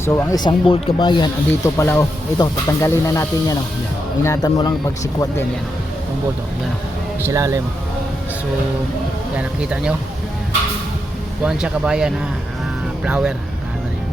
So ang isang bolt kabayan andito pala oh. Ito tatanggalin na natin yan oh. Ingatan mo lang pag sikwat din yan oh. Yung bolt oh. Yan oh. Silalim oh. So yan nakita nyo. Kuhan siya kabayan ha. Flower. Ano yan.